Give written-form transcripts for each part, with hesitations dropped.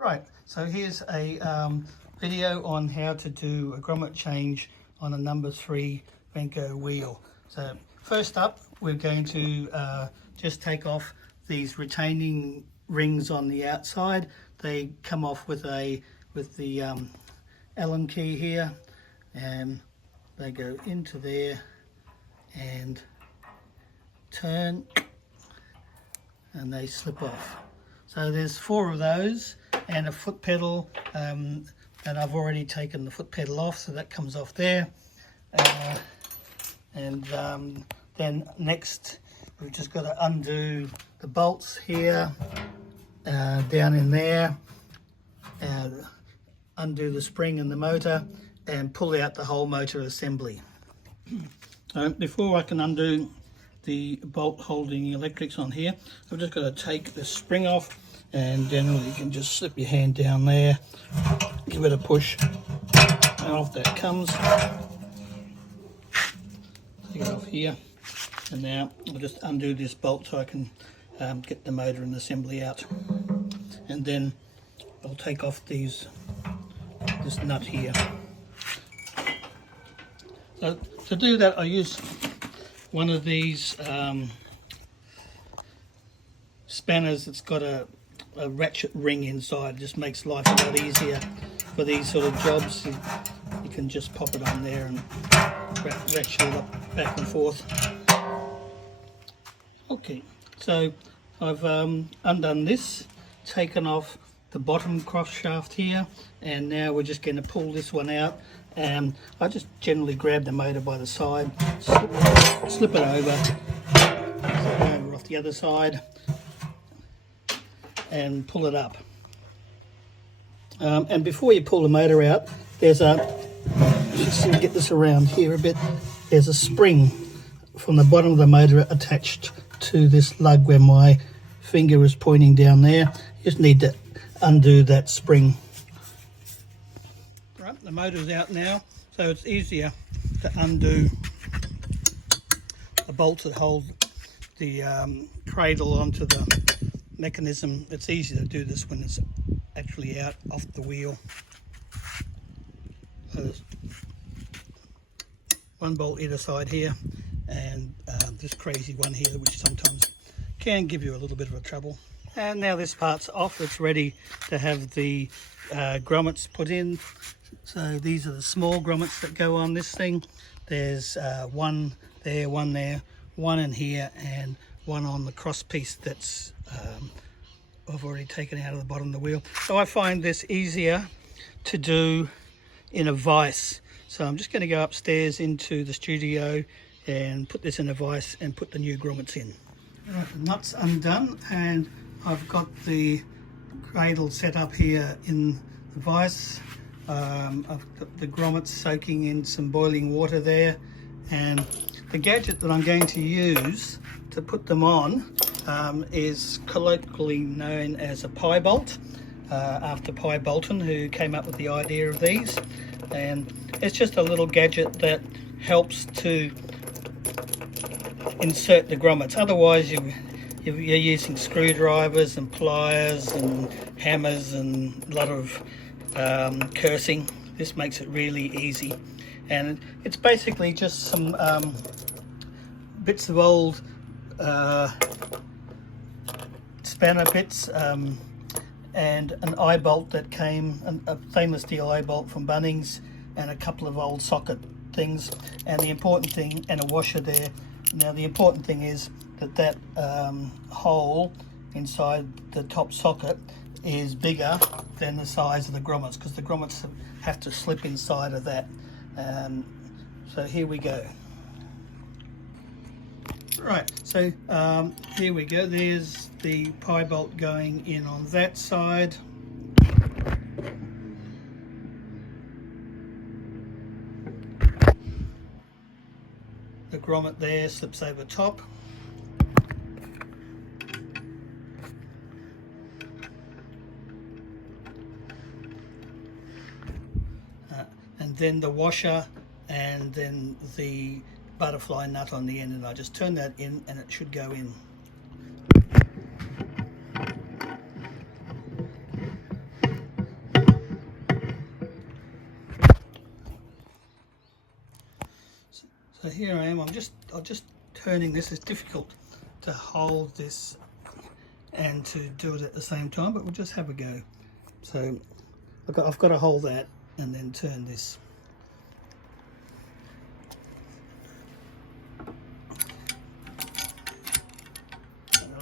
Right, so here's a video on how to do a grommet change on a number 3 Venco wheel. So first up, we're going to just take off these retaining rings on the outside. They come off with the Allen key here, and they go into there and turn, and they slip off. So there's 4 of those, and a foot pedal, and I've already taken the foot pedal off, so that comes off there. Then next we've just got to undo the bolts here, down in there, undo the spring and the motor, and pull out the whole motor assembly. So before I can undo the bolt holding electrics on here, I've just got to take the spring off, and generally you can just slip your hand down there, give it a push, and off that comes. Take it off here, and now I'll just undo this bolt so I can get the motor and assembly out, and then I'll take off this nut here. So to do that, I use one of these spanners that's got a ratchet ring inside. It just makes life a lot easier for these sort of jobs. You can just pop it on there and ratchet it up back and forth. Okay, so I've undone this, taken off the bottom cross shaft here, and now we're just going to pull this one out. And I just generally grab the motor by the side, slip it over, off the other side, and pull it up. And before you pull the motor out, there's just to get this around here a bit, there's a spring from the bottom of the motor attached to this lug where my finger is pointing down there. You just need to undo that spring. Right, the motor's out now, so it's easier to undo the bolts that hold the cradle onto the mechanism. It's easier to do this when it's actually out off the wheel. So there's one bolt either side here, and this crazy one here, which sometimes can give you a little bit of a trouble. And now this part's off, it's ready to have the grommets put in. So these are the small grommets that go on this thing. There's one there, one in here, and one on the cross piece that's I've already taken out of the bottom of the wheel. So I find this easier to do in a vise. So I'm just going to go upstairs into the studio and put this in a vise and put the new grommets in. Right, the nut's undone, and I've got the cradle set up here in the vise. I've got the grommets soaking in some boiling water there, and the gadget that I'm going to use to put them on is colloquially known as a pie bolt, after Pie Bolton, who came up with the idea of these. And it's just a little gadget that helps to insert the grommets. Otherwise you're using screwdrivers and pliers and hammers and a lot of cursing. This makes it really easy, and it's basically just some bits of old spanner bits, and an eye bolt that came, a stainless steel eye bolt from Bunnings, and a couple of old socket things, and the important thing, and a washer there. Now the important thing is that hole inside the top socket is bigger than the size of the grommets, because the grommets have to slip inside of that. So here we go. Right, so here we go. There's the pie bolt going in on that side. The grommet there slips over top. And then the washer, and then the butterfly nut on the end, and I just turn that in and it should go in. So here I am. I'm just turning this. It's difficult to hold this and to do it at the same time, but we'll just have a go. So I've got to hold that and then turn this.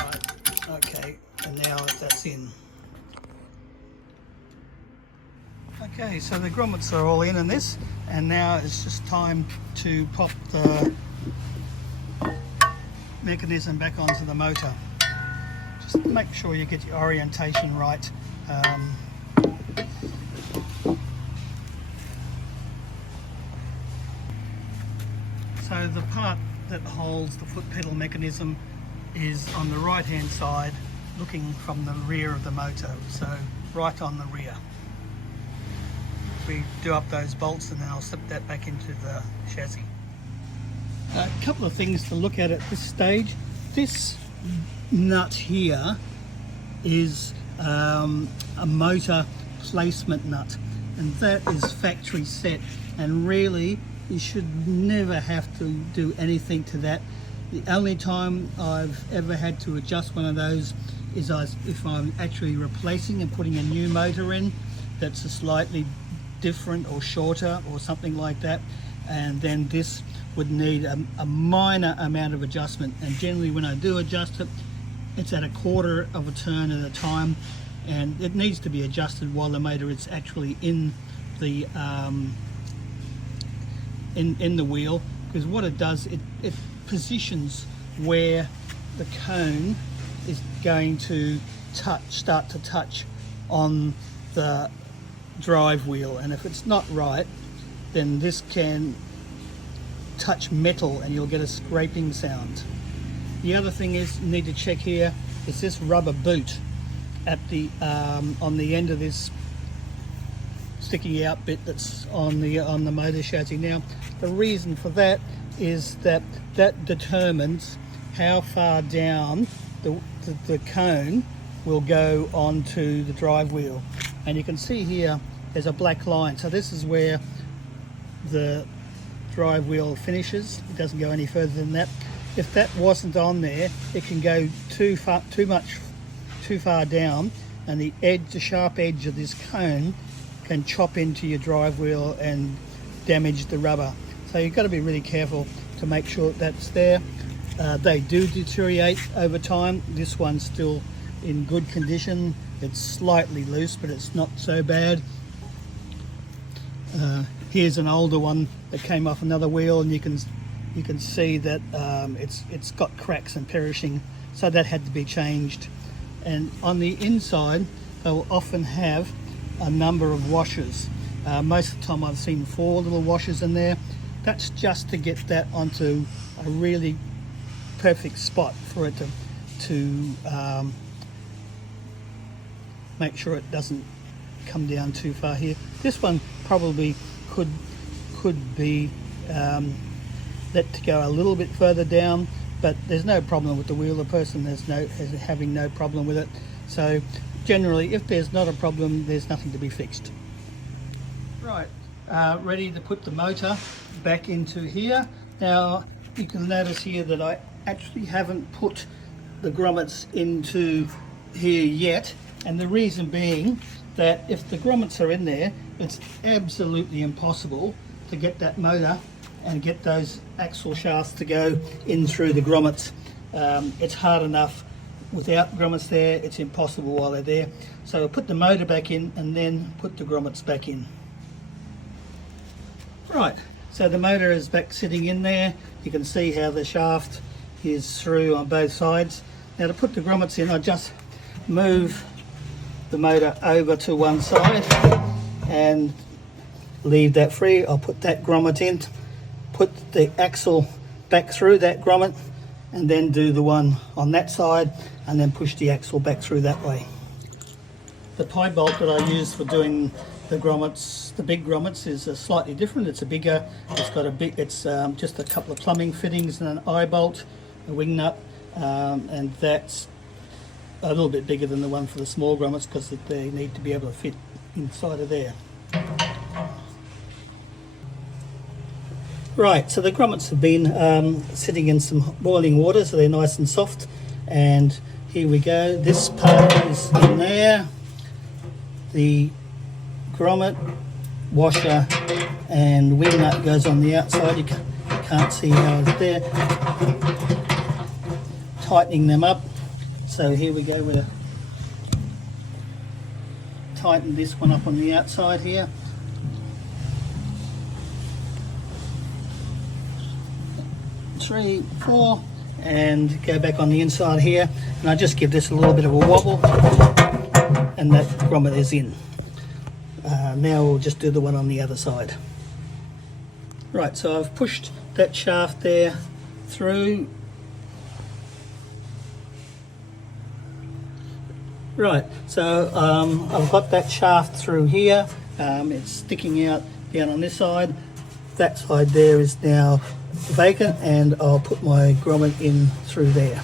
Right, okay, and now that's in. Okay, so the grommets are all in this, and now it's just time to pop the mechanism back onto the motor. Just make sure you get your orientation right. So the part that holds the foot pedal mechanism is on the right hand side, looking from the rear of the motor, so right on the rear. We do up those bolts and then I'll slip that back into the chassis. A couple of things to look at this stage. This nut here is a motor placement nut, and that is factory set, and really you should never have to do anything to that. The only time I've ever had to adjust one of those is if I'm actually replacing and putting a new motor in that's a slightly different or shorter or something like that, and then this would need a minor amount of adjustment, and generally when I do adjust it, it's at a quarter of a turn at a time, and it needs to be adjusted while the motor is actually in the in the wheel, because what it does, it positions where the cone is going to start to touch on the drive wheel, and if it's not right, then this can touch metal and you'll get a scraping sound. The other thing is, you need to check here, is this rubber boot at the on the end of this sticking out bit that's on the motor chassis. Now the reason for that is that determines how far down the cone will go onto the drive wheel, and you can see here there's a black line, so this is where the drive wheel finishes. It doesn't go any further than that. If that wasn't on there, it can go too far down, and the sharp edge of this cone can chop into your drive wheel and damage the rubber. So you've got to be really careful to make sure that's there. They do deteriorate over time. This one's still in good condition. It's slightly loose, but it's not so bad. Here's an older one that came off another wheel, and you can see that it's got cracks and perishing, so that had to be changed. And on the inside, they'll often have a number of washers. Most of the time I've seen 4 little washers in there. That's just to get that onto a really perfect spot for it to make sure it doesn't come down too far here. This one probably could be let to go a little bit further down, but there's no problem with the wheel. The person is having no problem with it. So generally, if there's not a problem, there's nothing to be fixed. Right, ready to put the motor back into here. Now you can notice here that I actually haven't put the grommets into here yet, and the reason being that if the grommets are in there, it's absolutely impossible to get that motor and get those axle shafts to go in through the grommets. It's hard enough without grommets there, it's impossible while they're there. So we'll put the motor back in and then put the grommets back in. Right, so the motor is back sitting in there. You can see how the shaft is through on both sides. Now to put the grommets in, I just move the motor over to one side and leave that free. I'll put that grommet in, put the axle back through that grommet, and then do the one on that side, and then push the axle back through that way. The pie bolt that I use for doing the grommets, the big grommets, is slightly different. It's it's just a couple of plumbing fittings and an eye bolt, a wing nut, and that's a little bit bigger than the one for the small grommets because they need to be able to fit inside of there. Right, so the grommets have been sitting in some boiling water, so they're nice and soft. And here we go. This part is in there. The grommet, washer, and wing nut goes on the outside. You can't see how it's there. Tightening them up. So here we go. We'll tighten this one up on the outside here. 3, 4, and go back on the inside here, and I just give this a little bit of a wobble, and that grommet is in. Now we'll just do the one on the other side. Right, so I've pushed that shaft there through. Right, so I've got that shaft through here. It's sticking out down on this side. That side there is now vacant, and I'll put my grommet in through there.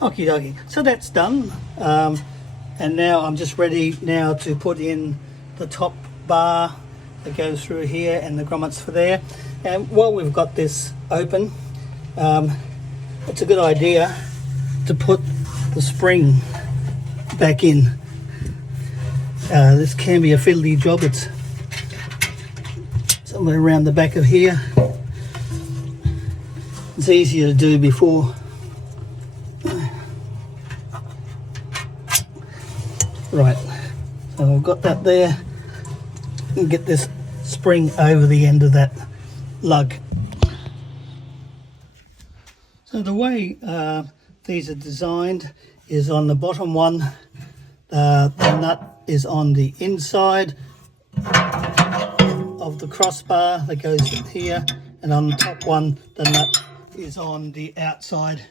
Okie dokie, so that's done. And now I'm just ready now to put in the top bar that goes through here and the grommets for there. And while we've got this open, it's a good idea to put the spring back in. This can be a fiddly job. It's somewhere around the back of here. It's easier to do before. Right, so I've got that there, and get this spring over the end of that lug. So the way these are designed is on the bottom one, the nut is on the inside of the crossbar that goes here, and on the top one the nut is on the outside,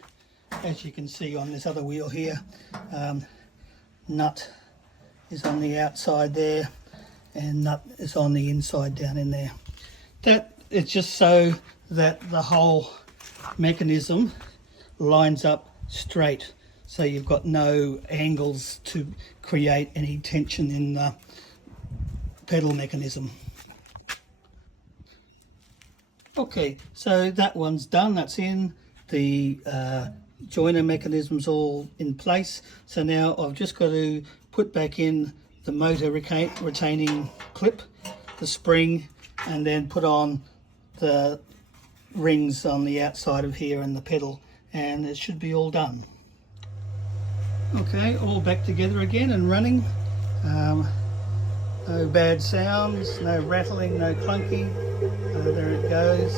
as you can see on this other wheel here. Nut is on the outside there, and nut is on the inside down in there. That is just so that the whole mechanism lines up straight, so you've got no angles to create any tension in the pedal mechanism. Okay, so that one's done, that's in. The joiner mechanism's all in place. So now I've just got to put back in the motor retaining clip, the spring, and then put on the rings on the outside of here and the pedal, and it should be all done. Okay, all back together again and running. No bad sounds, no rattling, no clunky. There it goes.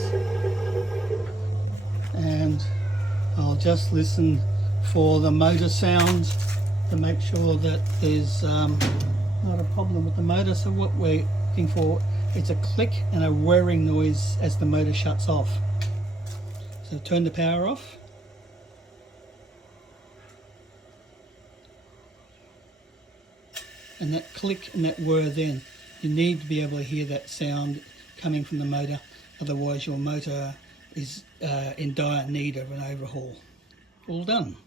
And I'll just listen for the motor sound to make sure that there's not a problem with the motor. So what we're looking for is a click and a whirring noise as the motor shuts off. So turn the power off. And that click and that whir, then you need to be able to hear that sound coming from the motor, otherwise your motor is in dire need of an overhaul. All done.